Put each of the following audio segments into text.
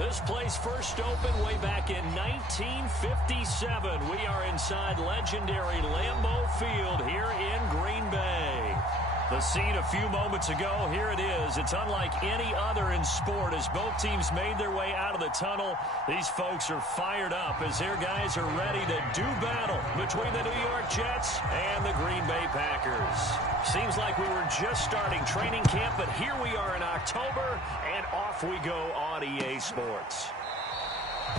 This place first opened way back in 1957. We are inside legendary Lambeau Field here in Green Bay. The scene a few moments ago, here it is. It's unlike any other in sport as both teams made their way out of the tunnel. These folks are fired up as their guys are ready to do battle between the New York Jets and the Green Bay Packers. Seems like we were just starting training camp, but here we are in October, and off we go on EA Sports.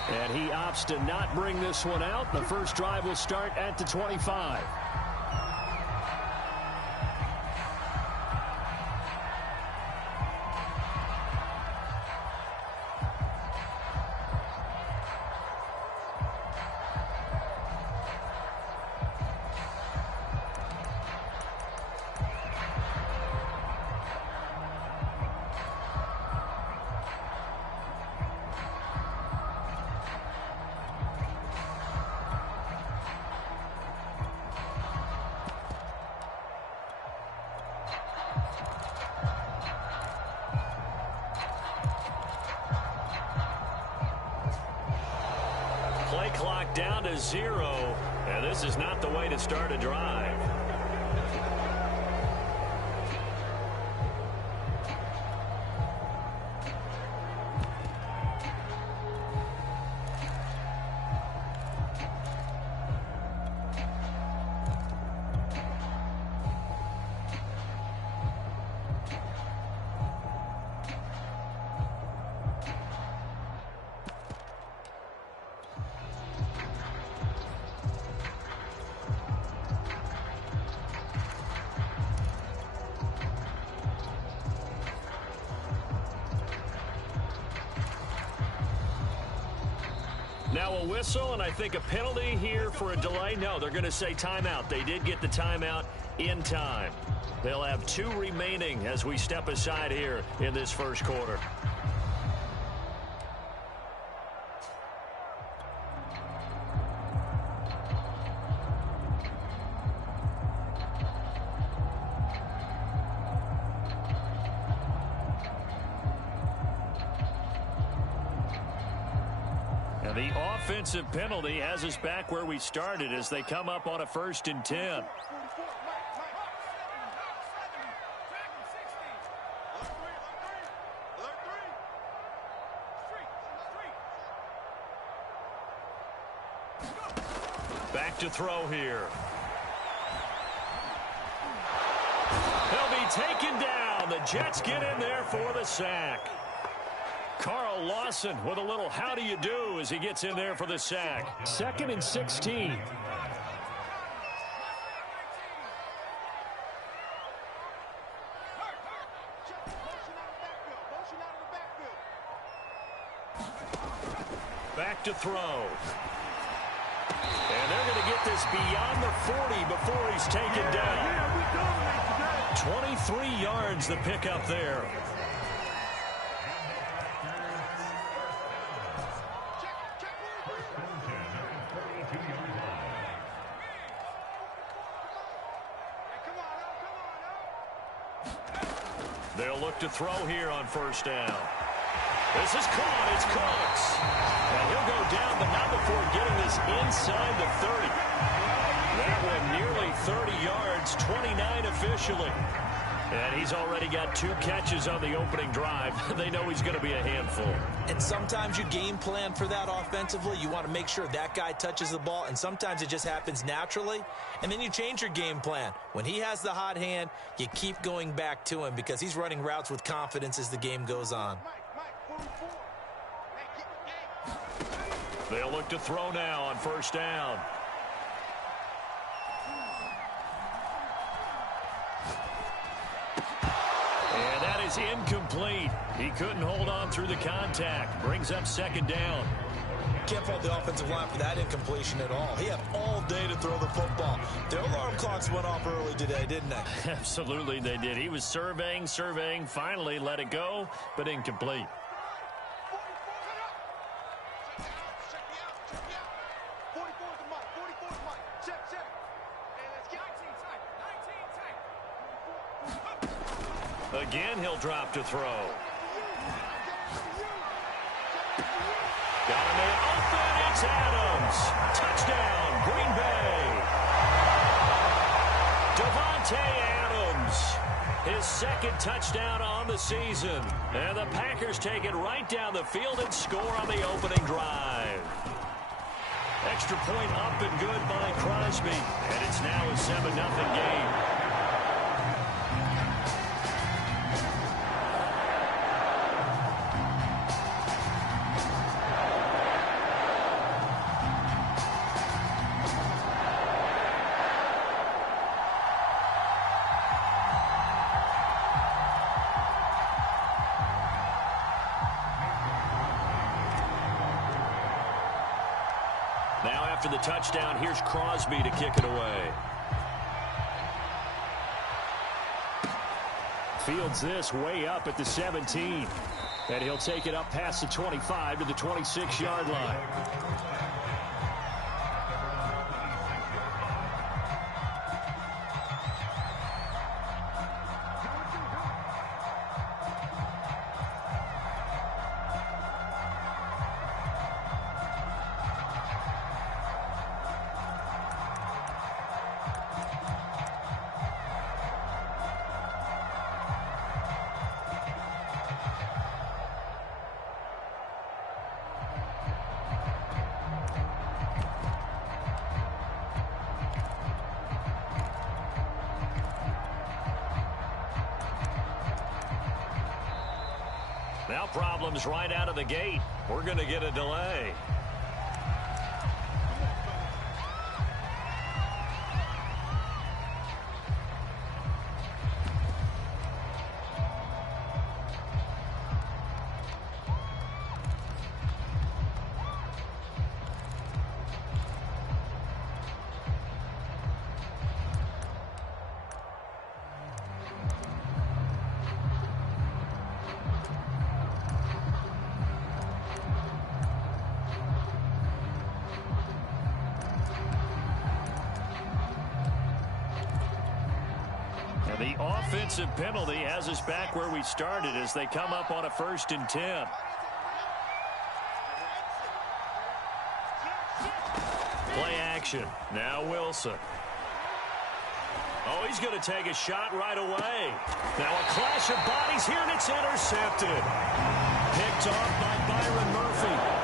And he opts to not bring this one out. The first drive will start at the 25. Play clock down to 0, and this is not the way to start a drive. Now a whistle, and I think a penalty here for a delay. No, they're going to say timeout. They did get the timeout in time. They'll have 2 remaining as we step aside here in this first quarter. The offensive penalty has us back where we started as they come up on a 1st and 10. Back to throw here. He'll be taken down. The Jets get in there for the sack. Carl Lawson with a little how do you do as he gets in there for the sack. 2nd and 16. Back to throw. And they're going to get this beyond the 40 before he's taken down. 23 yards the pickup there. They'll look to throw here on 1st down. This is caught. It's Cooks. And he'll go down, but not before getting this inside the 30. That one nearly 30 yards, 29 officially. And he's already got 2 catches on the opening drive. They know he's going to be a handful. And sometimes you game plan for that offensively. You want to make sure that guy touches the ball, and sometimes it just happens naturally. And then you change your game plan. When he has the hot hand, you keep going back to him because he's running routes with confidence as the game goes on. They'll look to throw now on 1st down. And that is incomplete. He couldn't hold on through the contact. Brings up 2nd down. Can't fault the offensive line for that incompletion at all. He had all day to throw the football. The alarm clocks went off early today, didn't they? Absolutely they did. He was surveying, finally let it go, but incomplete. Again, he'll drop to throw. Got a man open. It's Adams. Touchdown, Green Bay. Davante Adams. His second touchdown on the season. And the Packers take it right down the field and score on the opening drive. Extra point up and good by Crosby. And it's now a 7-0 game. Now after the touchdown, here's Crosby to kick it away. Fields this way up at the 17. And he'll take it up past the 25 to the 26-yard line. Now problems right out of the gate. We're going to get a delay. The offensive penalty has us back where we started as they come up on a 1st and 10. Play action. Now Wilson. Oh, he's going to take a shot right away. Now a clash of bodies here, and it's intercepted. Picked off by Byron Murphy.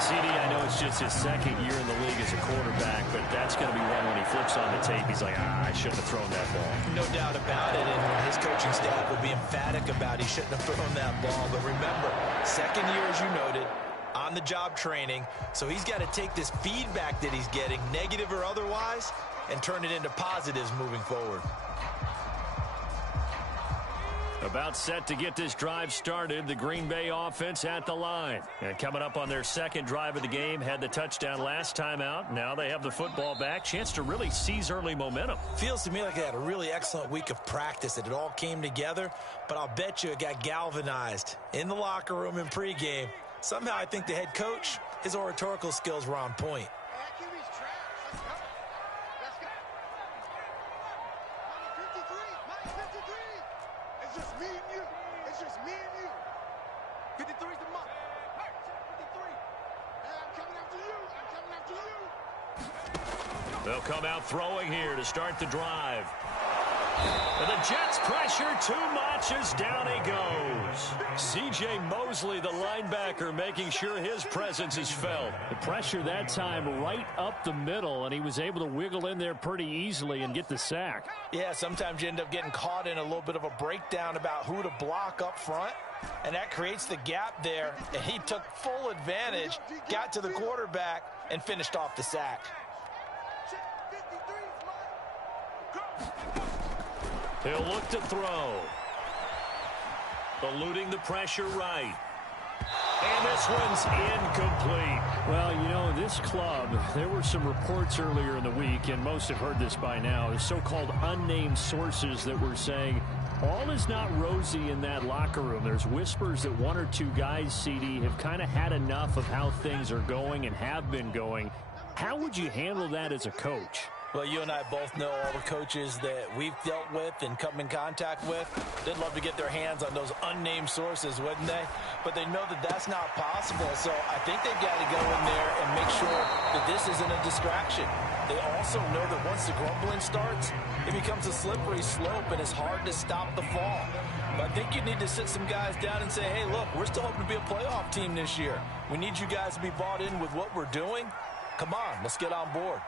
CD, I know it's just his second year in the league as a quarterback, but that's going to be one when he flips on the tape. He's like, I shouldn't have thrown that ball. No doubt about it, and his coaching staff will be emphatic about he shouldn't have thrown that ball. But remember, second year, as you noted, on-the-job training, so he's got to take this feedback that he's getting, negative or otherwise, and turn it into positives moving forward. About set to get this drive started, the Green Bay offense at the line. And coming up on their second drive of the game, had the touchdown last time out. Now they have the football back. Chance to really seize early momentum. Feels to me like they had a really excellent week of practice. It all came together, but I'll bet you it got galvanized in the locker room in pregame. Somehow I think the head coach, his oratorical skills were on point. They'll come out throwing here to start the drive. And the Jets pressure too much as down he goes. C.J. Mosley, the linebacker, making sure his presence is felt. The pressure that time right up the middle, and he was able to wiggle in there pretty easily and get the sack. Yeah, sometimes you end up getting caught in a little bit of a breakdown about who to block up front, and that creates the gap there, and he took full advantage, got to the quarterback, and finished off the sack. He'll look to throw. Eluding the pressure right. And this one's incomplete. Well, you know, this club, there were some reports earlier in the week, and most have heard this by now, the so-called unnamed sources that were saying all is not rosy in that locker room. There's whispers that one or two guys, CD, have kind of had enough of how things are going and have been going. How would you handle that as a coach? Well, you and I both know all the coaches that we've dealt with and come in contact with. They'd love to get their hands on those unnamed sources, wouldn't they? But they know that that's not possible, so I think they've got to go in there and make sure that this isn't a distraction. They also know that once the grumbling starts, it becomes a slippery slope and it's hard to stop the fall. But I think you need to sit some guys down and say, hey, look, we're still hoping to be a playoff team this year. We need you guys to be bought in with what we're doing. Come on, let's get on board.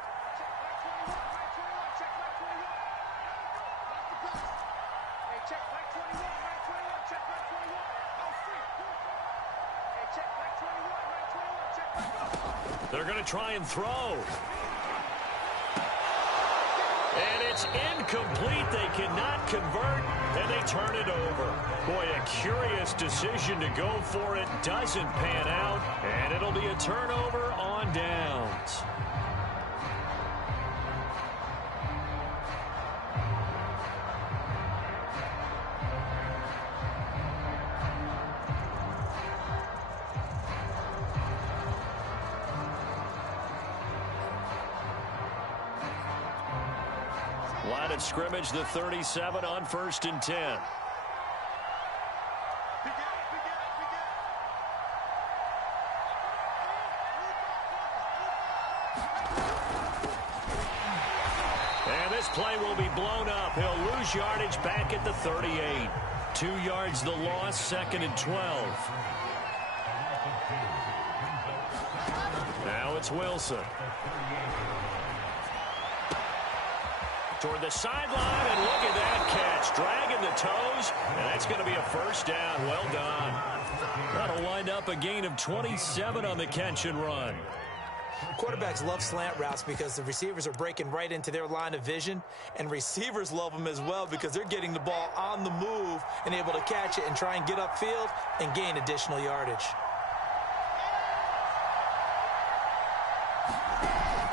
They're going to try and throw. And it's incomplete. They cannot convert, and they turn it over. Boy, a curious decision to go for it. Doesn't pan out, and it'll be a turnover on downs. Line of scrimmage, the 37 on 1st and 10. And this play will be blown up. He'll lose yardage back at the 38. 2 yards the loss, 2nd and 12. Now it's Wilson. Toward the sideline, and look at that catch. Dragging the toes, and that's going to be a first down. Well done. That'll wind up a gain of 27 on the catch and run. Quarterbacks love slant routes because the receivers are breaking right into their line of vision, and receivers love them as well because they're getting the ball on the move and able to catch it and try and get upfield and gain additional yardage.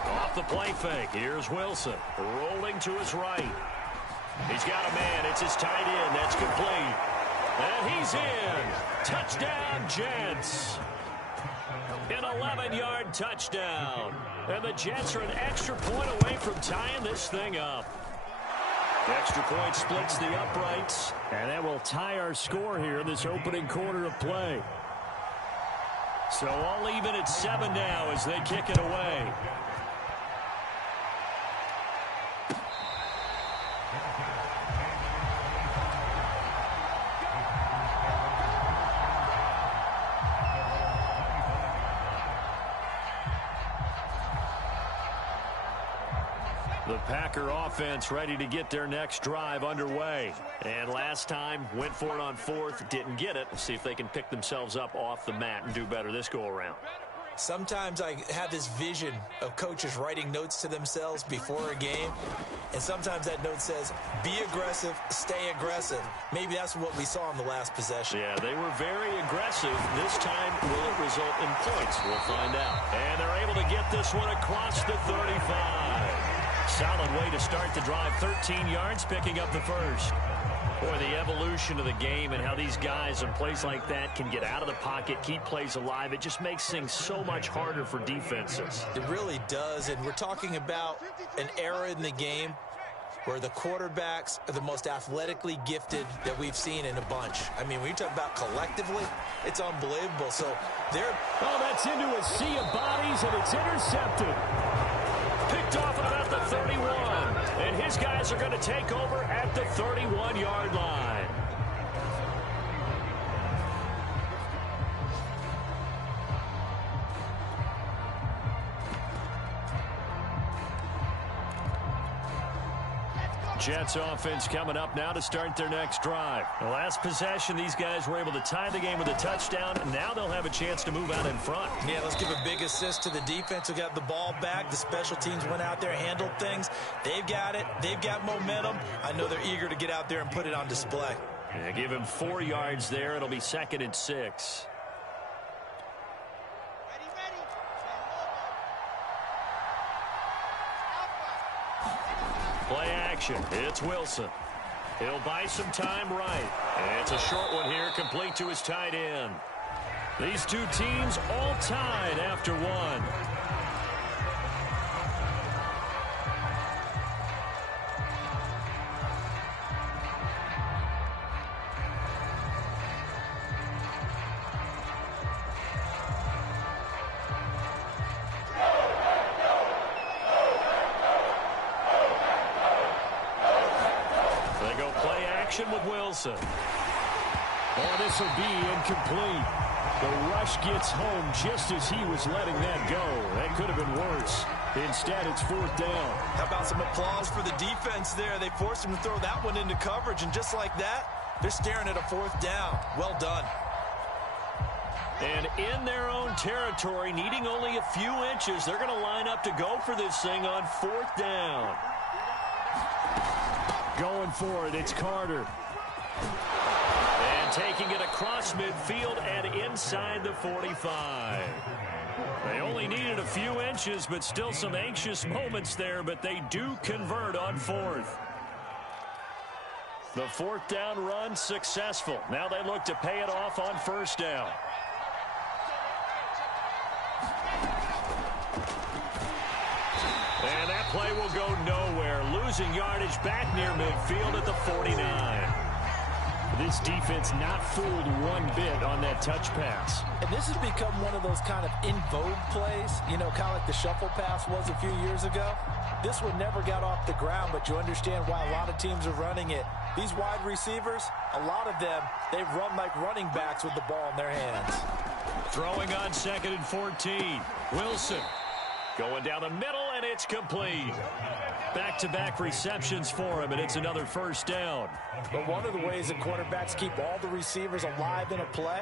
Off the play fake, here's Wilson, rolling to his right. He's got a man, it's his tight end, that's complete. And he's in. Touchdown, Jets. An 11-yard touchdown. And the Jets are an extra point away from tying this thing up. Extra point splits the uprights. And that will tie our score here in this opening quarter of play. So all even at 7 now as they kick it away. The Packer offense ready to get their next drive underway. And last time, went for it on 4th, didn't get it. See if they can pick themselves up off the mat and do better this go-around. Sometimes I have this vision of coaches writing notes to themselves before a game, and sometimes that note says, be aggressive, stay aggressive. Maybe that's what we saw in the last possession. Yeah, they were very aggressive. This time, will it result in points? We'll find out. And they're able to get this one across the 35. Solid way to start the drive. 13 yards, picking up the first. Boy, the evolution of the game and how these guys in plays like that can get out of the pocket, keep plays alive, it just makes things so much harder for defenses. It really does, and we're talking about an era in the game where the quarterbacks are the most athletically gifted that we've seen in a bunch. I mean, when you talk about collectively, it's unbelievable. So they're... Oh, that's into a sea of bodies, and it's intercepted. Picked off at about the 31. And his guys are going to take over at the 31-yard line. Jets offense coming up now to start their next drive. The last possession, these guys were able to tie the game with a touchdown. Now they'll have a chance to move out in front. Yeah, let's give a big assist to the defense who got the ball back. The special teams went out there, handled things. They've got it. They've got momentum. I know they're eager to get out there and put it on display. Yeah, give him 4 yards there. It'll be 2nd and 6. Play action. It's Wilson. He'll buy some time right. And it's a short one here, complete to his tight end. These two teams all tied after one. action with Wilson. Oh, this will be incomplete. The rush gets home just as he was letting that go. That could have been worse. Instead, it's 4th down. How about some applause for the defense there? They forced him to throw that one into coverage, and just like that, they're staring at a 4th down. Well done. And in their own territory, needing only a few inches, they're going to line up to go for this thing on 4th down. Going for it, it's Carter. And taking it across midfield and inside the 45. They only needed a few inches, but still some anxious moments there, but they do convert on 4th. The 4th down run successful. Now they look to pay it off on 1st down. And that play will go nowhere. Losing yardage back near midfield at the 49. This defense not fooled one bit on that touch pass. And this has become one of those kind of in vogue plays, you know, kind of like the shuffle pass was a few years ago. This one never got off the ground, but you understand why a lot of teams are running it. These wide receivers, a lot of them, they run like running backs with the ball in their hands. Throwing on 2nd and 14. Wilson going down the middle, and it's complete. Back-to-back receptions for him, and it's another 1st down. But one of the ways that quarterbacks keep all the receivers alive in a play,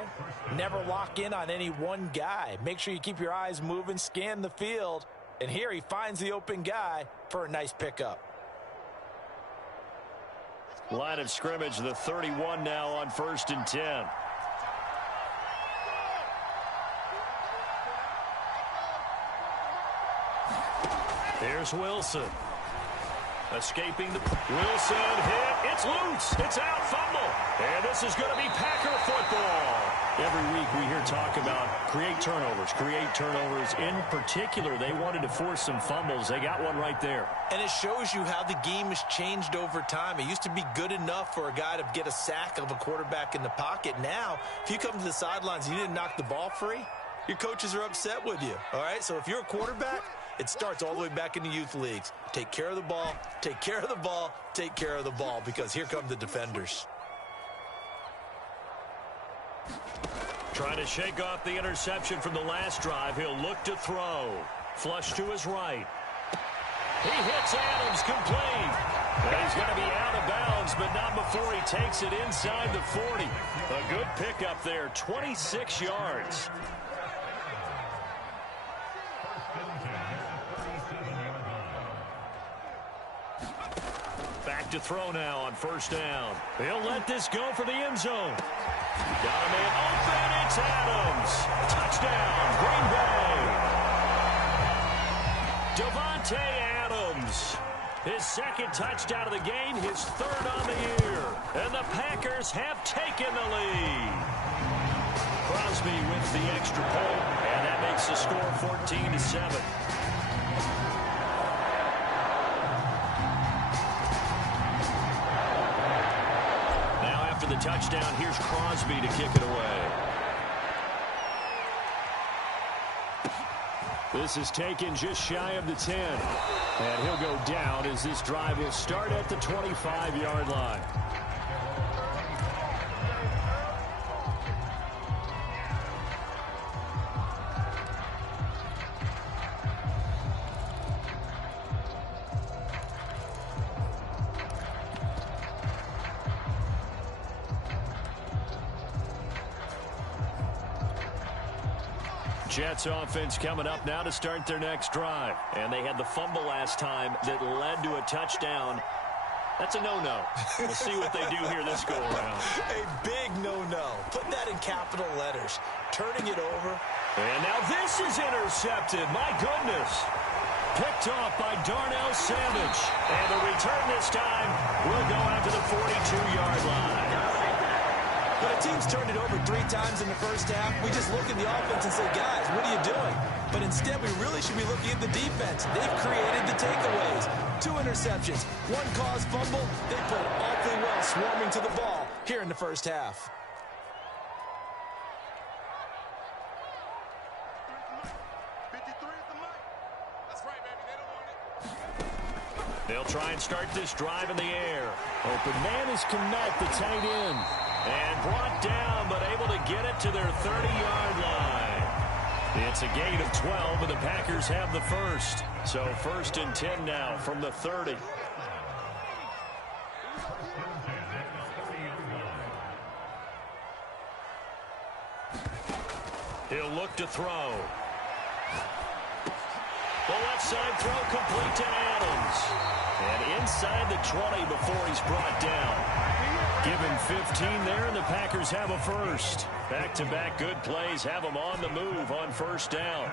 never lock in on any one guy. Make sure you keep your eyes moving, scan the field, and here he finds the open guy for a nice pickup. Line of scrimmage, the 31 now on 1st and 10. Here's Wilson. Escaping the... Wilson hit. It's loose. It's out. Fumble. And this is going to be Packer football. Every week we hear talk about create turnovers. In particular, they wanted to force some fumbles. They got one right there. And it shows you how the game has changed over time. It used to be good enough for a guy to get a sack of a quarterback in the pocket. Now, if you come to the sidelines and you didn't knock the ball free, your coaches are upset with you. All right? So if you're a quarterback, it starts all the way back in the youth leagues. Take care of the ball, take care of the ball, take care of the ball, because here come the defenders. Trying to shake off the interception from the last drive. He'll look to throw. Flush to his right. He hits Adams complete. And he's going to be out of bounds, but not before he takes it inside the 40. A good pickup there, 26 yards. Back to throw now on 1st down. He'll let this go for the end zone. Got a man open. It's Adams. Touchdown, Green Bay. Davante Adams. His 2nd touchdown of the game, his 3rd on the year. And the Packers have taken the lead. Crosby with the extra point, and that makes the score 14-7. The touchdown, here's Crosby to kick it away. This is taken just shy of the 10. And he'll go down as this drive will start at the 25-yard line. Jets offense coming up now to start their next drive. And they had the fumble last time that led to a touchdown. That's a no-no. We'll see what they do here this go-around. A big no-no. Put that in capital letters. Turning it over. And now this is intercepted. My goodness. Picked off by Darnell Savage. And the return this time will go out to the 42-yard line. When a team's turned it over 3 times in the first half, we just look at the offense and say, guys, what are you doing? But instead, we really should be looking at the defense. They've created the takeaways. 2 interceptions, 1 caused fumble. They played awfully well swarming to the ball here in the first half. They'll try and start this drive in the air. Open man is Kmet, the tight end. And brought down, but able to get it to their 30-yard line. It's a gain of 12, and the Packers have the first. So 1st and 10 now from the 30. He'll look to throw. The left side throw complete to Adams. And inside the 20 before he's brought down. Give him 15 there, and the Packers have a first. Back-to-back good plays have them on the move on 1st down.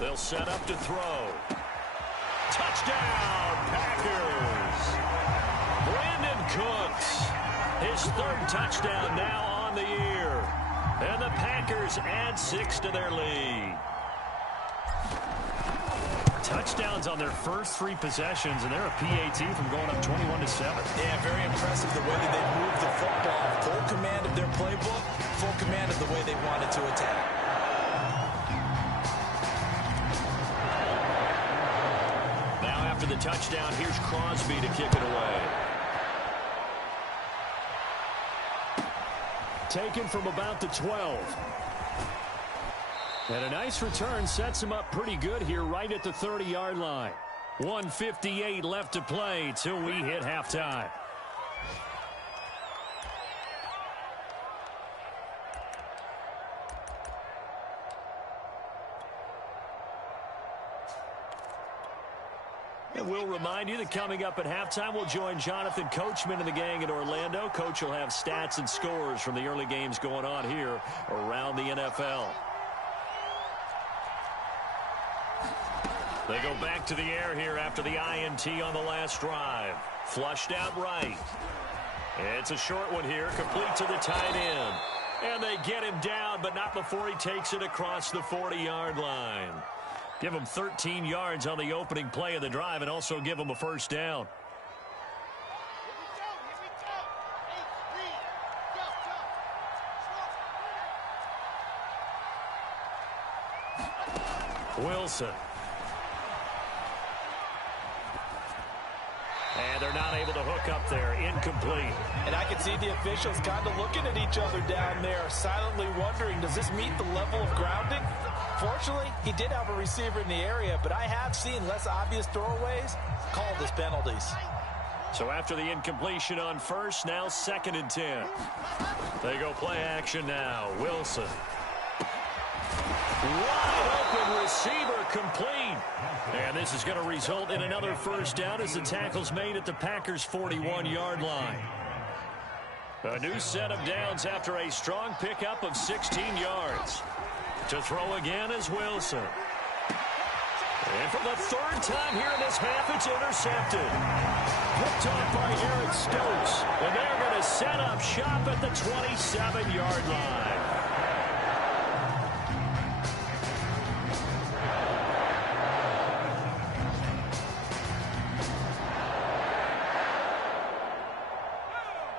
They'll set up to throw. Touchdown, Packers! Brandon Cooks, his 3rd touchdown now on the year. And the Packers add 6 to their lead. Touchdowns on their first 3 possessions, and they're a PAT from going up 21-7. Yeah, very impressive the way that they moved the football. Full command of their playbook, full command of the way they wanted to attack. After the touchdown, here's Crosby to kick it away. Taken from about the 12. And a nice return sets him up pretty good here right at the 30-yard line. 1:58 left to play till we hit halftime. And we'll remind you that coming up at halftime, we'll join Jonathan Coachman and the gang in Orlando. Coach will have stats and scores from the early games going on here around the NFL. They go back to the air here after the INT on the last drive. Flushed out right. It's a short one here, complete to the tight end. And they get him down, but not before he takes it across the 40-yard line. Give him 13 yards on the opening play of the drive and also give him a 1st down. Wilson. And they're not able to hook up there. Incomplete. And I can see the officials kind of looking at each other down there, silently wondering, does this meet the level of grounding? Fortunately, he did have a receiver in the area, but I have seen less obvious throwaways called as penalties. So after the incompletion on 1st, now 2nd and 10. They go play action now. Wilson. Wide open receiver complete. And this is going to result in another 1st down as the tackle's made at the Packers' 41-yard line. A new set of downs after a strong pickup of 16 yards. To throw again is Wilson. And for the 3rd time here in this half, it's intercepted. Picked off by Eric Stokes. And they're going to set up shop at the 27-yard line.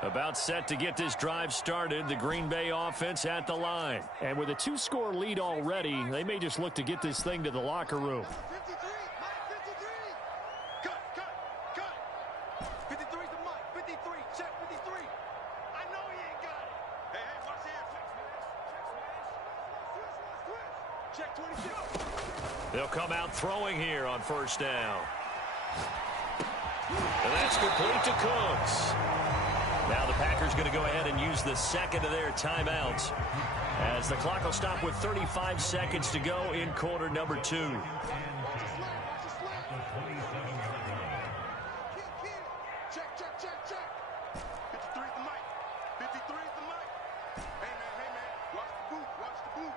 About set to get this drive started. The Green Bay offense at the line. And with a 2-score lead already, they may just look to get this thing to the locker room. 53, 53's the mark. 53, check 53. I know he ain't got it. Hey, watch here. Check 26. They'll come out throwing here on 1st down. And that's complete to Cooks. Now the Packers going to go ahead and use the 2nd of their timeouts as the clock will stop with 35 seconds to go in quarter number 2. Check. 53's the mic. 53's the mic. Hey, man. Watch the boot.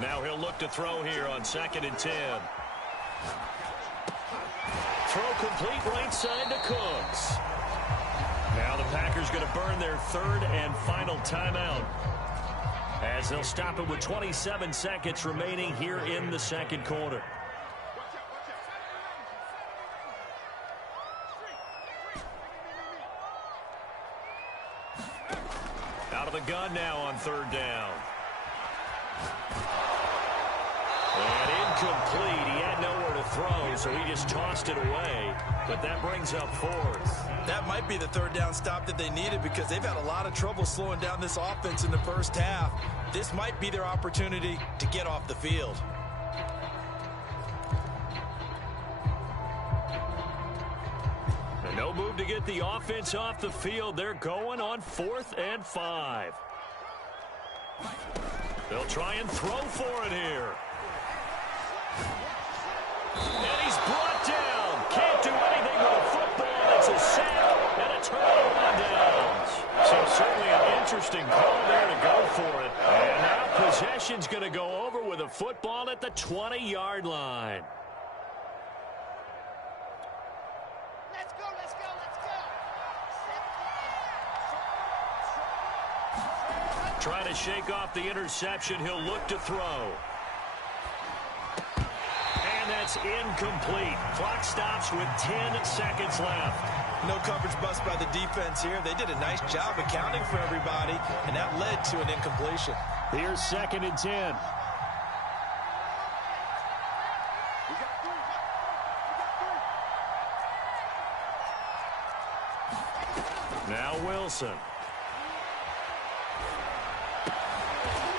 Now he'll look to throw here on 2nd and 10. Throw complete right side to Cooks. Now the Packers going to burn their 3rd and final timeout as they'll stop it with 27 seconds remaining here in the 2nd quarter. gun now on third down. And incomplete. He had nowhere to throw, so he just tossed it away. But that brings up fourth. That might be the third down stop that they needed because they've had a lot of trouble slowing down this offense in the first half. This might be their opportunity to get off the field. And no move to get the offense off the field. They're going on 4th and 5. They'll try and throw for it here. And he's brought down. Can't do anything with a football. It's a sack and a turnover on downs. So certainly an interesting call there to go for it. And now possession's going to go over with a football at the 20-yard line. Let's go, let's go, let's go. Trying to shake off the interception. He'll look to throw. And that's incomplete. Clock stops with 10 seconds left. No coverage bust by the defense here. They did a nice job accounting for everybody, and that led to an incompletion. Here's 2nd and 10. Now Wilson.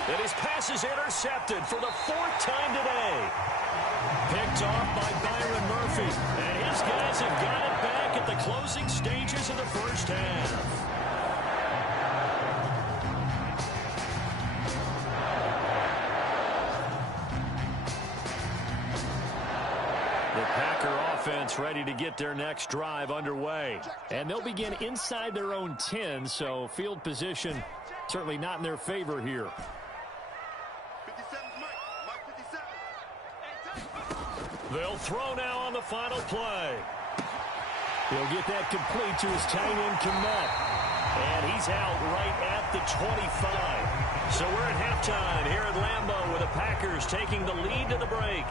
And his pass is intercepted for the 4th time today. Picked off by Byron Murphy. And his guys have got it back at the closing stages of the first half. The Packer offense ready to get their next drive underway. And they'll begin inside their own 10, so field position certainly not in their favor here. 57, Mike 57. They'll throw now on the final play. He'll get that complete to his tight end, Kmet. And he's out right at the 25. So we're at halftime here at Lambeau with the Packers taking the lead to the break.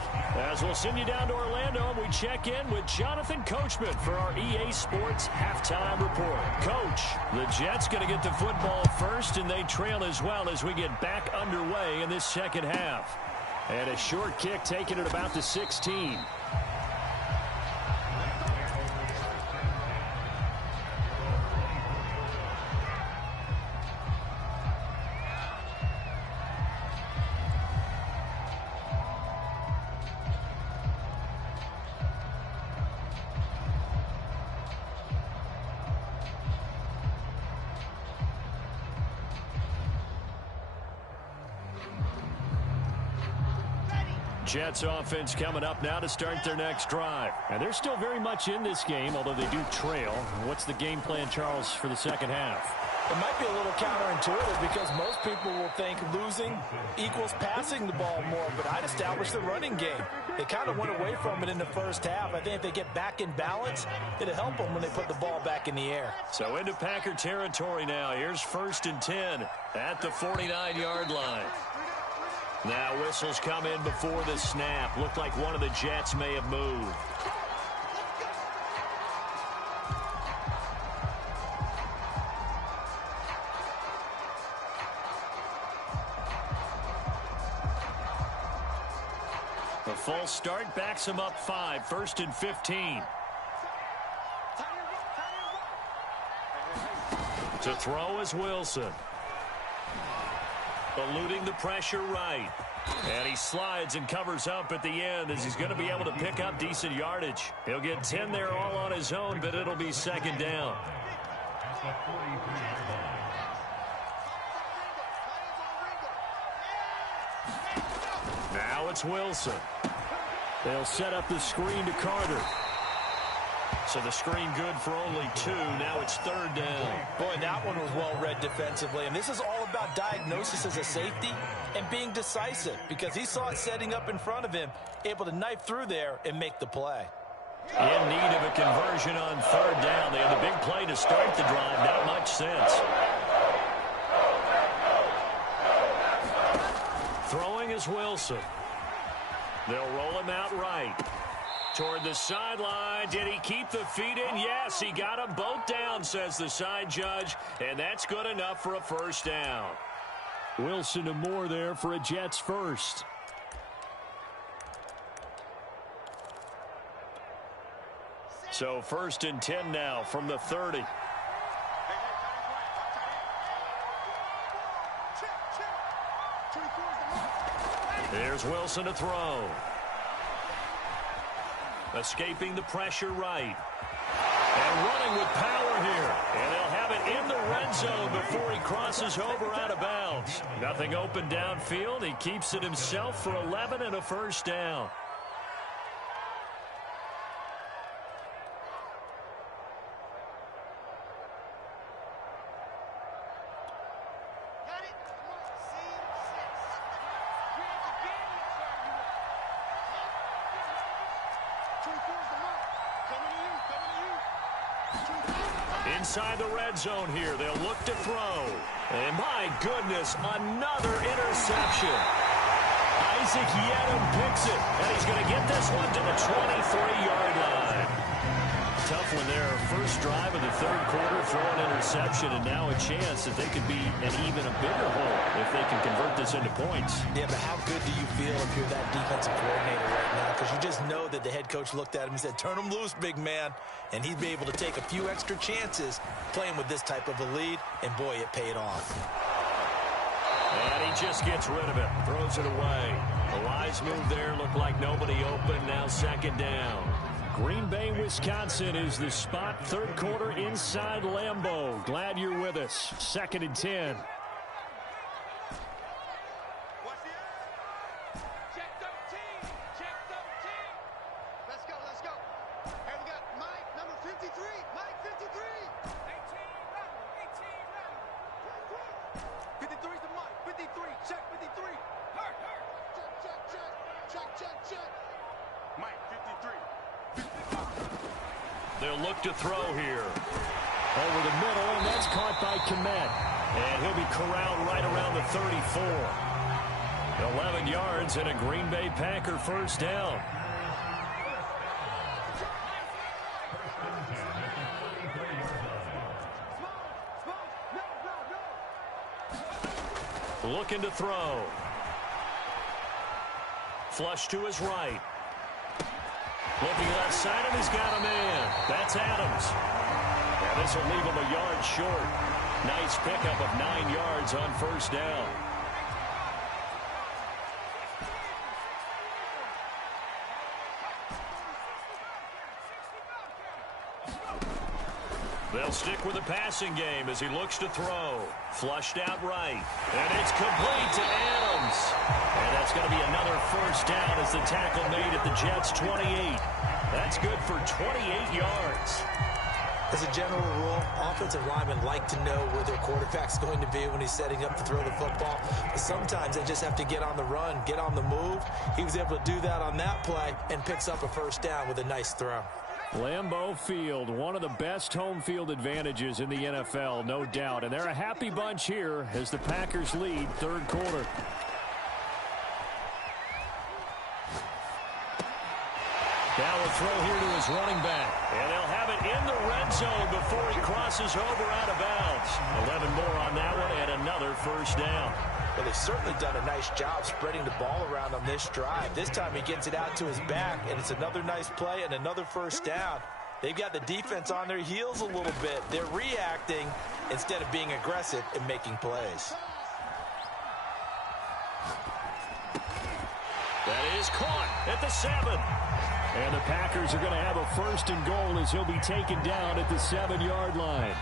As we'll send you down to Orlando, and we check in with Jonathan Coachman for our EA Sports Halftime Report. Coach, the Jets going to get the football first, and they trail as well as we get back underway in this second half. And a short kick taken at about the 16. Jets offense coming up now to start their next drive. And they're still very much in this game, although they do trail. What's the game plan, Charles, for the second half? It might be a little counterintuitive because most people will think losing equals passing the ball more, but I'd establish the running game. They kind of went away from it in the first half. I think if they get back in balance, it'll help them when they put the ball back in the air. So into Packer territory now. Here's 1st and 10 at the 49-yard line. Now whistles come in before the snap. Looked like one of the Jets may have moved. The false start backs him up 5. 1st and 15. To throw is Wilson. Eluding the pressure right. And he slides and covers up at the end as he's going to be able to pick up decent yardage. He'll get 10 there all on his own, but it'll be 2nd down. Now it's Wilson. They'll set up the screen to Carter. So the screen good for only 2. Now it's 3rd down. Boy, that one was well read defensively. And this is all about diagnosis as a safety and being decisive because he saw it setting up in front of him, able to knife through there and make the play. In need of a conversion on 3rd down. They had the big play to start the drive. Not much sense. Throwing is Wilson. They'll roll him out right. Toward the sideline. Did he keep the feet in? Yes, he got them both down, says the side judge, and that's good enough for a first down. Wilson to Moore there for a Jets first. So 1st and 10 now from the 30. Here's Wilson to throw. Escaping the pressure right. And running with power here. And they'll have it in the red zone before he crosses over out of bounds. Nothing open downfield. He keeps it himself for 11 and a first down. Inside the red zone here, they'll look to throw. And my goodness, another interception. Isaac Yiadom picks it, and he's going to get this one to the 23-yard line. Tough one there. First drive of the third quarter, throw an interception, and now a chance that they could be an even a bigger hole if they can convert this into points. Yeah, but how good do you feel if you're that defensive coordinator right now? Because you just know that the head coach looked at him and said, turn him loose, big man. And he'd be able to take a few extra chances playing with this type of a lead, and boy, it paid off. And he just gets rid of it, throws it away. A wise move there, looked like nobody open, now second down. Green Bay, Wisconsin is the spot. Third quarter inside Lambeau. Glad you're with us. 2nd and 10. Check 13. Check 13. Let's go. Let's go. Here we got Mike, number 53. Mike, 53. 18 level. 18 level. 53's the Mike. 53. Check 53. Hurt. Check. Mike, 53. They'll look to throw here. Over the middle, and that's caught by Kmet. And he'll be corralled right around the 34. 11 yards and a Green Bay Packer first down. Looking to throw. Flush to his right. Looking left side, and he's got a man. That's Adams. And this will leave him a yard short. Nice pickup of 9 yards on first down. They'll stick with the passing game as he looks to throw. Flushed out right. And it's complete to Adams. And that's going to be another first down as the tackle made at the Jets' 28. That's good for 28 yards. As a general rule, offensive linemen like to know where their quarterback's going to be when he's setting up to throw the football. But sometimes they just have to get on the run, get on the move. He was able to do that on that play and picks up a first down with a nice throw. Lambeau Field, one of the best home field advantages in the NFL, no doubt. And they're a happy bunch here as the Packers lead third quarter. Now a throw here to his running back. And they'll have it in the red zone before he crosses over out of bounds. 11 more on that one and another first down. Well, they've certainly done a nice job spreading the ball around on this drive. This time he gets it out to his back, and it's another nice play and another first down. They've got the defense on their heels a little bit. They're reacting instead of being aggressive and making plays. That is caught at the 7. And the Packers are going to have a first and goal as he'll be taken down at the 7-yard line.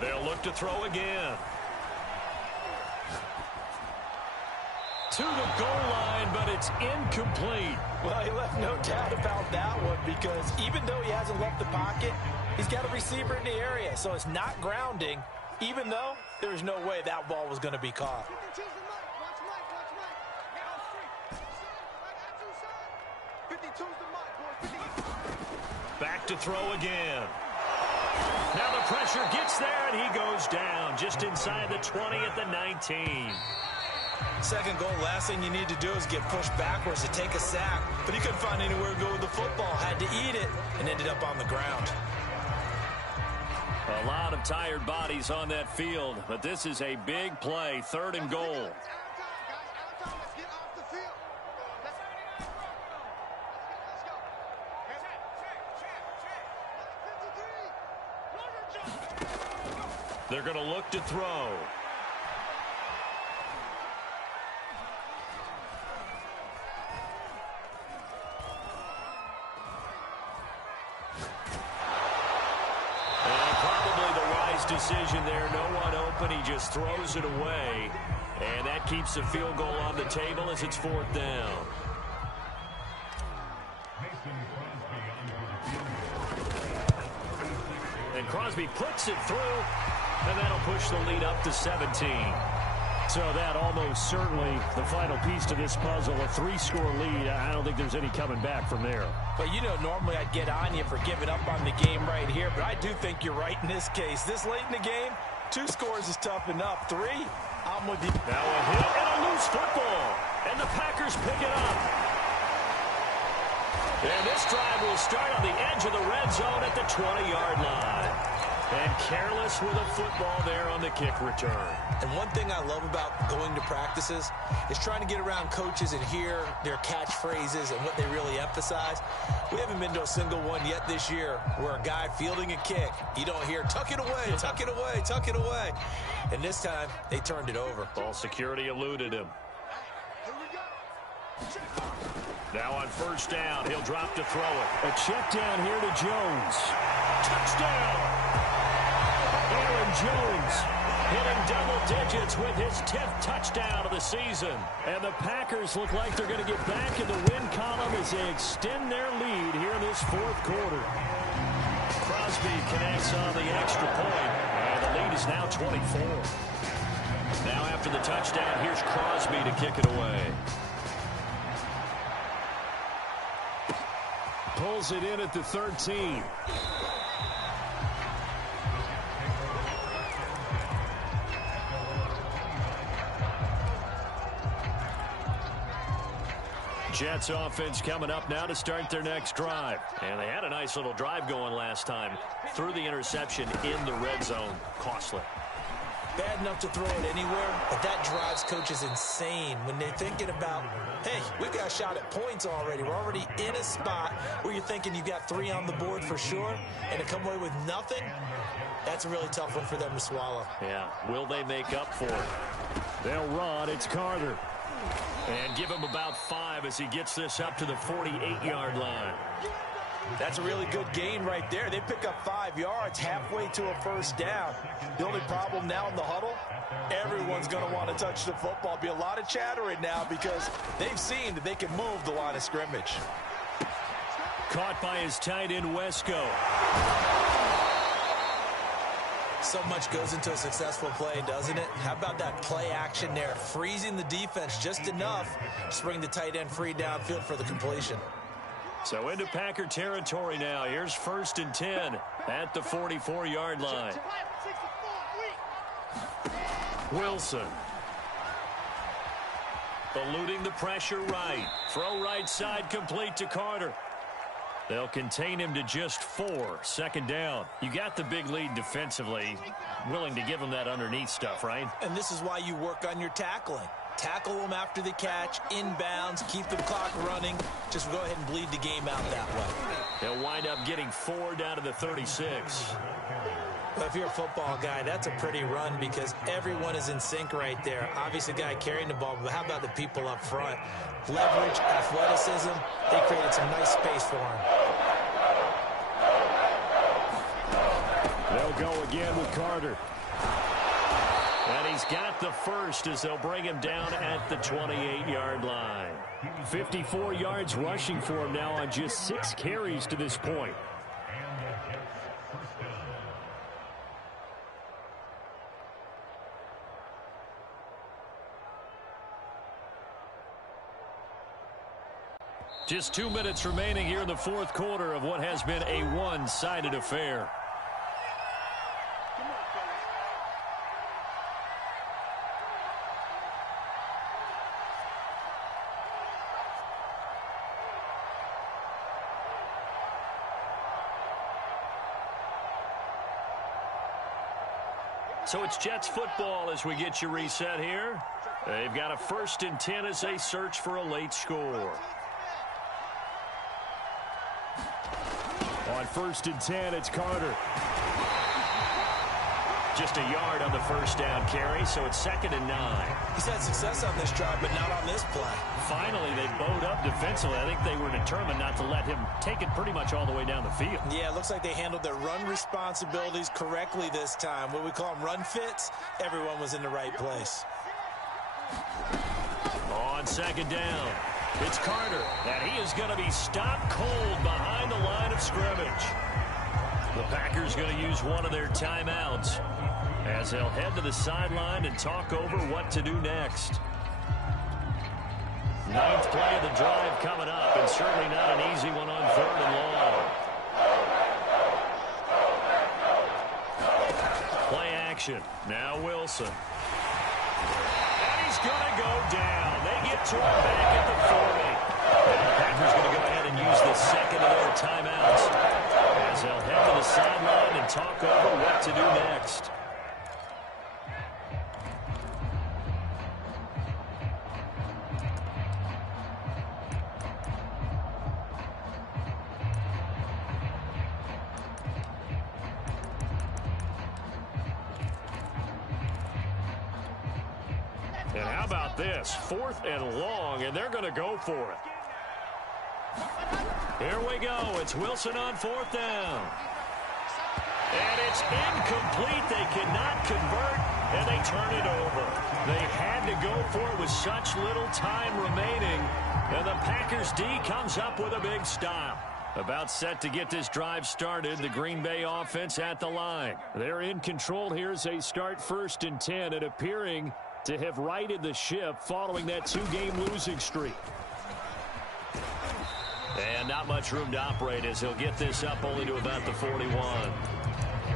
They'll look to throw again. To the goal line, but it's incomplete. Well, he left no doubt about that one because even though he hasn't left the pocket, he's got a receiver in the area, so it's not grounding, even though there's no way that ball was going to be caught. Back to throw again. Now the pressure gets there, and he goes down just inside the 20 at the 19. Second goal, last thing you need to do is get pushed backwards to take a sack. But he couldn't find anywhere to go with the football. Had to eat it and ended up on the ground. A lot of tired bodies on that field, but this is a big play, 3rd and goal. They're going to look to throw. Decision there, no one open, he just throws it away, and that keeps the field goal on the table as it's 4th down. And Crosby puts it through, and that'll push the lead up to 17. So that almost certainly the final piece to this puzzle, a 3-score lead. I don't think there's any coming back from there. But you know, normally I'd get on you for giving up on the game right here, but I do think you're right in this case. This late in the game, 2 scores is tough enough. 3, I'm with you. Now a hit and a loose football, and the Packers pick it up. And this drive will start on the edge of the red zone at the 20-yard line. And careless with a football there on the kick return. And one thing I love about going to practices is trying to get around coaches and hear their catchphrases and what they really emphasize. We haven't been to a single one yet this year where a guy fielding a kick, you don't hear, tuck it away, tuck it away, tuck it away. And this time, they turned it over. Ball security eluded him. Now on 1st down, he'll drop to throw it. A check down here to Jones. Touchdown! Aaron Jones hitting double digits with his 10th touchdown of the season. And the Packers look like they're going to get back in the win column as they extend their lead here in this 4th quarter. Crosby connects on the extra point, and the lead is now 24. Now after the touchdown, here's Crosby to kick it away. Pulls it in at the 13. Jets offense coming up now to start their next drive. And they had a nice little drive going last time. Threw the interception in the red zone. Costly. Bad enough to throw it anywhere, but that drives coaches insane when they're thinking about, hey, we've got a shot at points already. We're already in a spot where you're thinking you've got 3 on the board for sure, and to come away with nothing, that's a really tough one for them to swallow. Yeah, will they make up for it? They'll run. It's Carter. And give him about 5 as he gets this up to the 48-yard line. That's a really good gain right there. They pick up 5 yards halfway to a 1st down. The only problem now in the huddle, everyone's going to want to touch the football. Be a lot of chattering now because they've seen that they can move the line of scrimmage. Caught by his tight end, Wesco. So much goes into a successful play, doesn't it? How about that play action there? Freezing the defense just enough to bring the tight end free downfield for the completion. So into Packer territory now. Here's 1st and 10 at the 44-yard line. Wilson. Eluding the pressure right. Throw right side complete to Carter. They'll contain him to just 4. 2nd down. You got the big lead defensively. Willing to give him that underneath stuff, right? And this is why you work on your tackling. Tackle them after the catch, inbounds, keep the clock running. Just go ahead and bleed the game out that way. They'll wind up getting 4 down to the 36. But if you're a football guy, that's a pretty run because everyone is in sync right there. Obviously, the guy carrying the ball, but how about the people up front? Leverage, athleticism, they created some nice space for him. They'll go again with Carter. And he's got the 1st as they'll bring him down at the 28-yard line. 54 yards rushing for him now on just 6 carries to this point. Just 2 minutes remaining here in the fourth quarter of what has been a one-sided affair. So it's Jets football as we get you reset here. They've got a 1st and 10 as they search for a late score. On 1st and 10, it's Carter. Just a yard on the first down carry, so it's 2nd and 9. He's had success on this drive, but not on this play. Finally, they bowed up defensively. I think they were determined not to let him take it pretty much all the way down the field. Yeah, it looks like they handled their run responsibilities correctly this time. What we call them run fits, everyone was in the right place. On 2nd down, it's Carter, and he is going to be stopped cold behind the line of scrimmage. The Packers going to use one of their timeouts as they'll head to the sideline and talk over what to do next. 9th play of the drive coming up, and certainly not an easy one on 3rd and long. Play action. Now Wilson. And he's going to go down. They get to him back at the 40. And the Packers going to go ahead and use the 2nd of their timeouts as they'll head to the sideline and talk over what to do next. And how about this? 4th and long, and they're going to go for it. Here we go. It's Wilson on 4th down. And it's incomplete. They cannot convert, and they turn it over. They had to go for it with such little time remaining. And the Packers D comes up with a big stop. About set to get this drive started, the Green Bay offense at the line. They're in control here as they start 1st and 10 and appearing to have righted the ship following that 2-game losing streak. And not much room to operate as he'll get this up only to about the 41.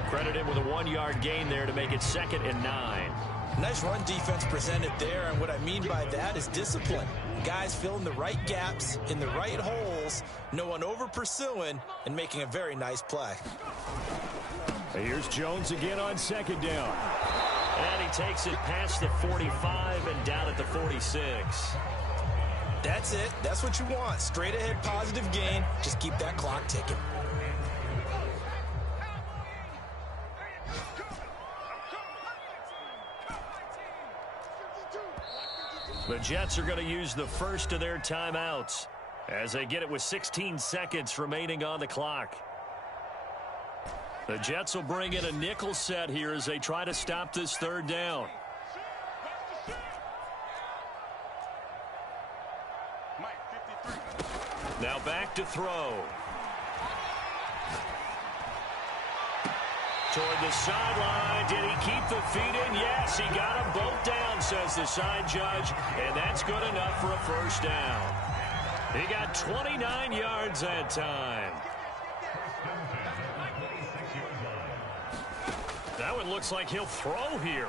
Credit him with a 1-yard gain there to make it 2nd and 9. Nice run defense presented there, and what I mean by that is discipline. Guys filling the right gaps in the right holes, no one over pursuing, and making a very nice play. Here's Jones again on 2nd down. And he takes it past the 45 and down at the 46. That's it. That's what you want. Straight ahead positive gain. Just keep that clock ticking. The Jets are going to use the 1st of their timeouts as they get it with 16 seconds remaining on the clock. The Jets will bring in a nickel set here as they try to stop this 3rd down. Now back to throw. Toward the sideline. Did he keep the feet in? Yes, he got them both down, says the side judge. And that's good enough for a 1st down. He got 29 yards that time. That one looks like he'll throw here.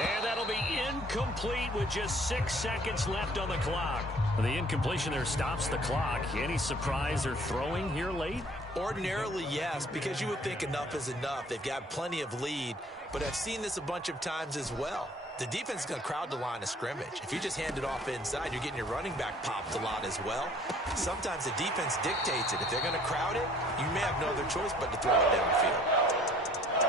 And that'll be incomplete with just 6 seconds left on the clock. The incompletion there stops the clock. Any surprise they're throwing here late? Ordinarily, yes, because you would think enough is enough. They've got plenty of lead, but I've seen this a bunch of times as well. The defense is going to crowd the line of scrimmage. If you just hand it off inside, you're getting your running back popped a lot as well. Sometimes the defense dictates it. If they're going to crowd it, you may have no other choice but to throw it downfield.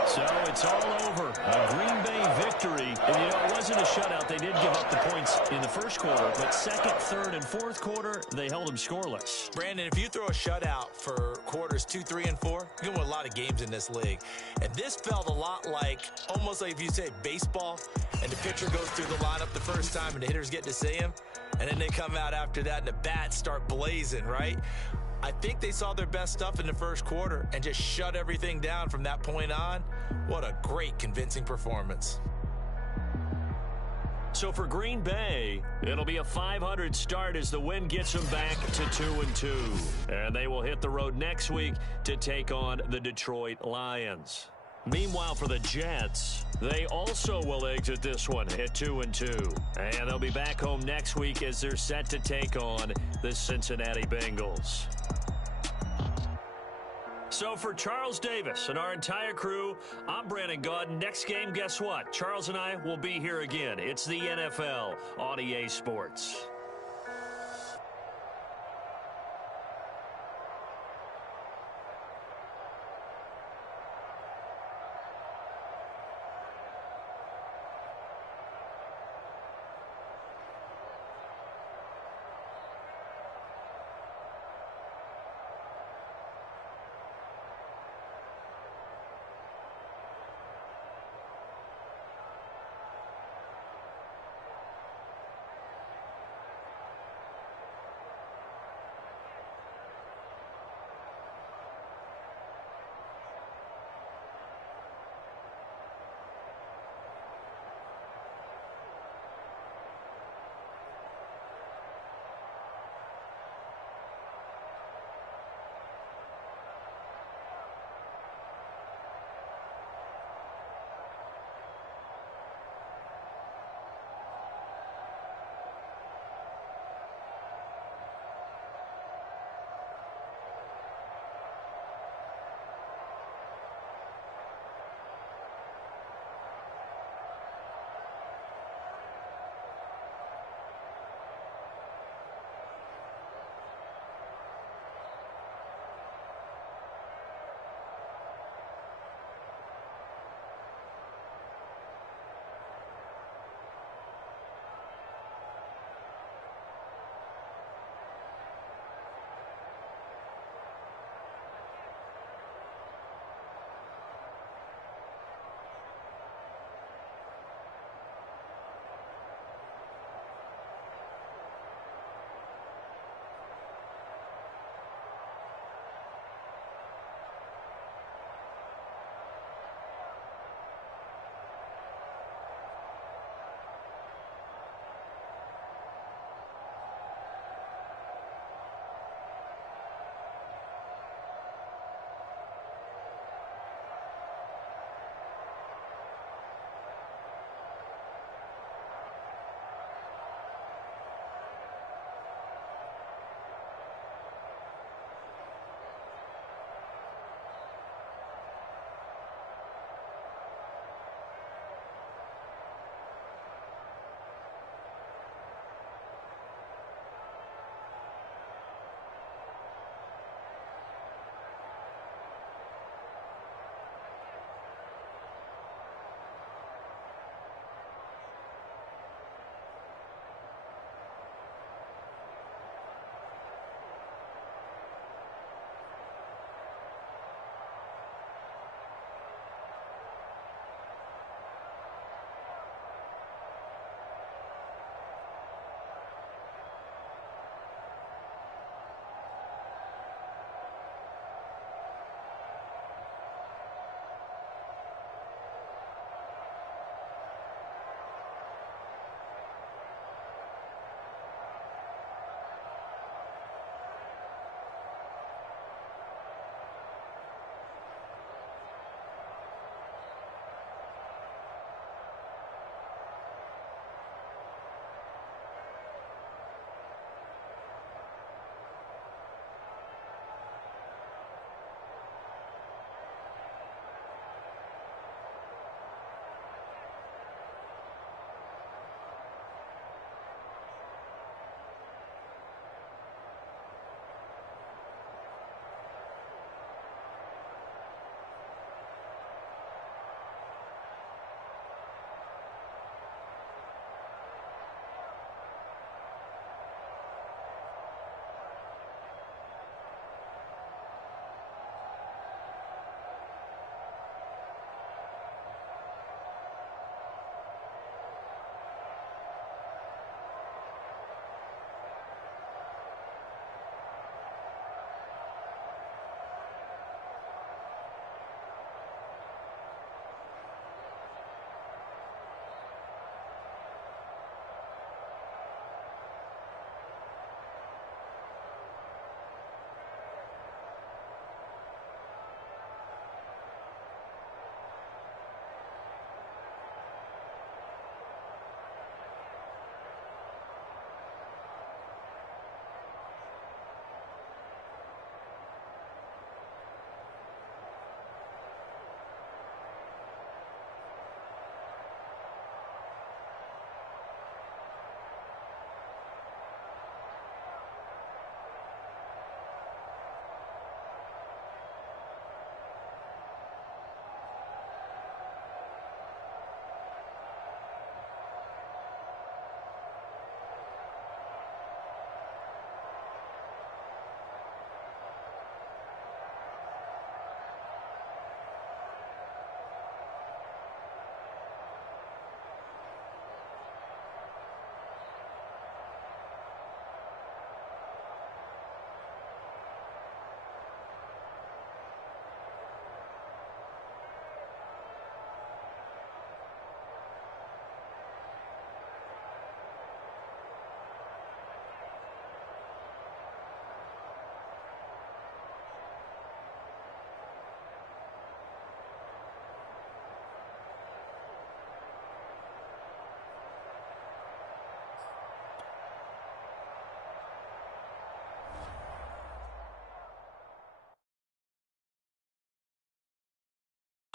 So it's all over. A Green Bay victory. And, you know, it wasn't a shutout. They did give up the points in the first quarter, but 2nd, 3rd, and 4th quarter, they held them scoreless. Brandon, if you throw a shutout for quarters 2, 3, and 4, you're going to win a lot of games in this league. And this felt a lot like, almost like if you say baseball, and the pitcher goes through the lineup the first time and the hitters get to see him, and then they come out after that and the bats start blazing, right? I think they saw their best stuff in the first quarter and just shut everything down from that point on. What a great, convincing performance. So for Green Bay, it'll be a .500 start as the win gets them back to 2-2. And they will hit the road next week to take on the Detroit Lions. Meanwhile, for the Jets, they also will exit this one at 2-2. And they'll be back home next week as they're set to take on the Cincinnati Bengals. So for Charles Davis and our entire crew, I'm Brandon Gaudin. Next game, guess what? Charles and I will be here again. It's the NFL on EA Sports.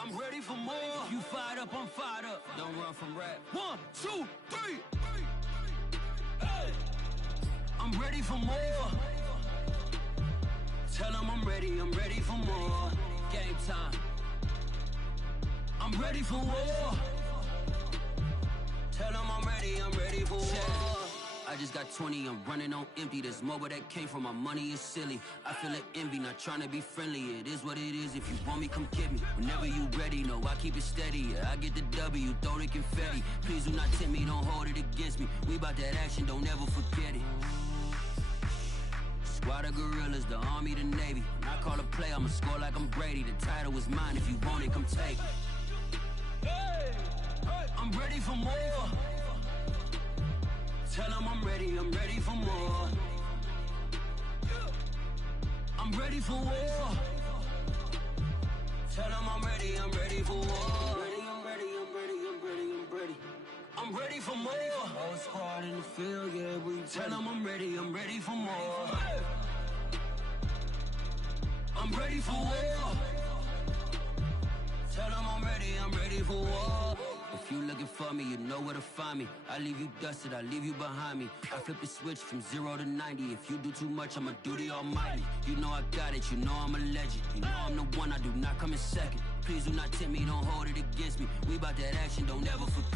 I'm ready for more. If you fired up, I'm fired up. Don't run from rap. 1, 2, 3. Hey. I'm ready for more. Tell them I'm ready for more. Game time. I'm ready for war. Tell them I'm ready for war. I just got 20, I'm running on empty. This mobile that came from my money is silly. I feel it envy, not trying to be friendly. It is what it is, if you want me, come get me. Whenever you ready, no, I keep it steady. Yeah, I get the W, throw the confetti. Please do not tempt me, don't hold it against me. We about that action, don't ever forget it. Squad of gorillas, the army, the navy. When I call a play, I'ma score like I'm Brady. The title is mine, if you want it, come take it. I'm ready for more. Tell them I'm ready for more. I'm ready for war. Tell them I'm ready for war. I'm ready for more. Whole squad in the field, yeah, we tell them I'm ready for more. I'm ready for war. Tell them I'm ready for war. If you looking for me, you know where to find me. I leave you dusted, I leave you behind me. I flip the switch from 0 to 90. If you do too much, I'ma do the almighty. You know I got it, you know I'm a legend. You know I'm the one, I do not come in second. Please do not tempt me, don't hold it against me. We about that action, don't ever forget.